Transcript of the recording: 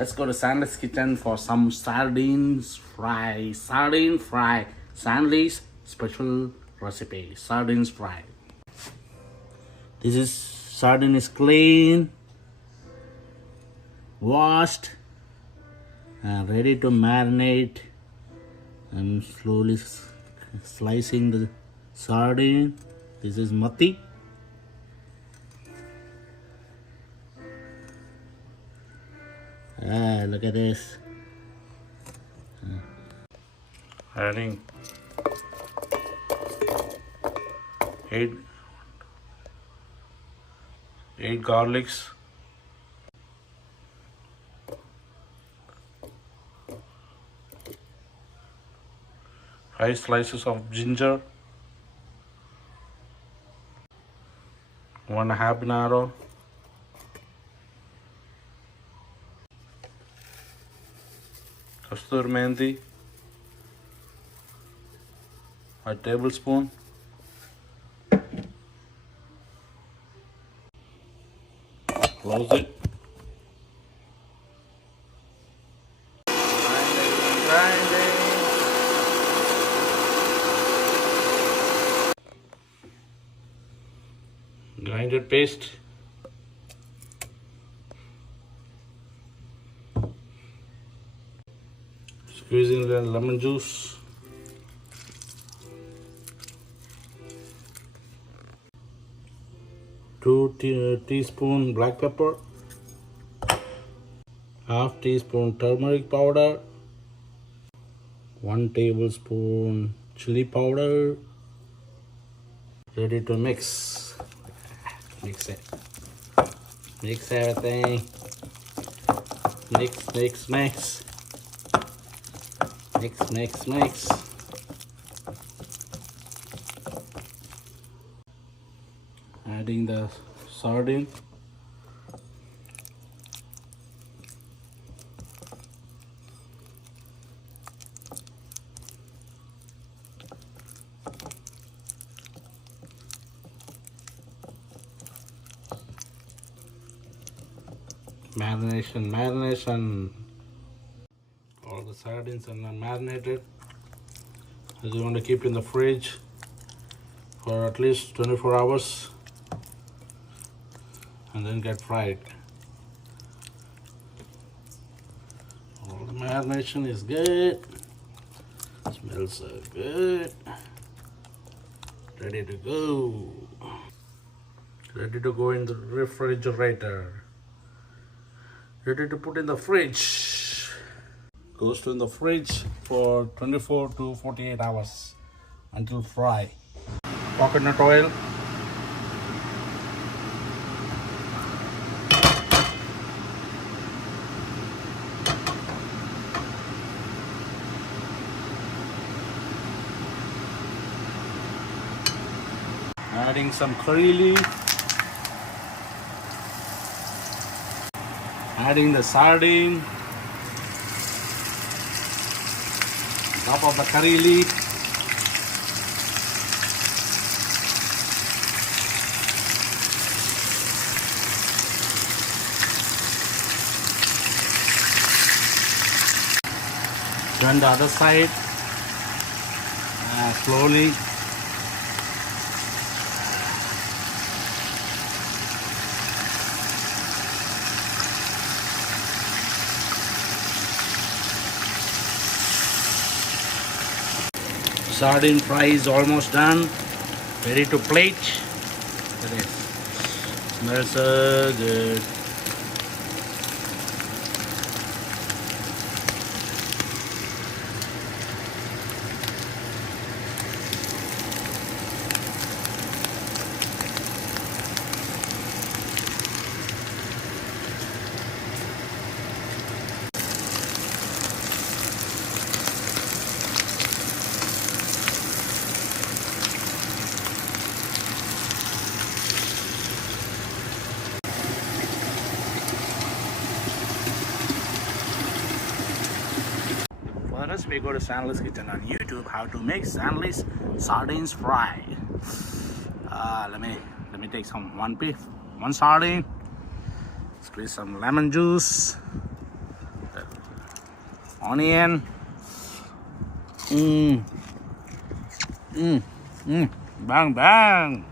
Let's go to Sardines kitchen for some sardines fry. Sardine fry. Sardines special recipe. Sardines fry. This is sardine is clean, washed, and ready to marinate. I'm slowly slicing the sardine. This is mati. Look at this. Adding 8 garlics, 5 slices of ginger, 1 habanero, kastur mendi, a tablespoon, close it, grinded paste, squeezing the lemon juice, two teaspoon black pepper, half teaspoon turmeric powder, 1 tablespoon chili powder. Ready to mix. Mix it. Mix everything. Mix, mix, mix. Mix, mix, mix. Adding the sardine. Marination. All the sardines are now marinated. You want to keep in the fridge for at least 24 hours and then get fried. All the marination is good. Smells so good. Ready to go. Ready to go in the refrigerator. Ready to put in the fridge. Goes to in the fridge for 24 to 48 hours until fry. Coconut oil. Adding some curry leaf. Adding the sardine, top of the curry leaf, turn the other side slowly. Sardine fry is almost done. Ready to plate. Look at this. Smells so good. First, we go to Sardines Kitchen on YouTube. How to make Sardines fry. Let me take one sardine. Squeeze some lemon juice. onion. Bang bang.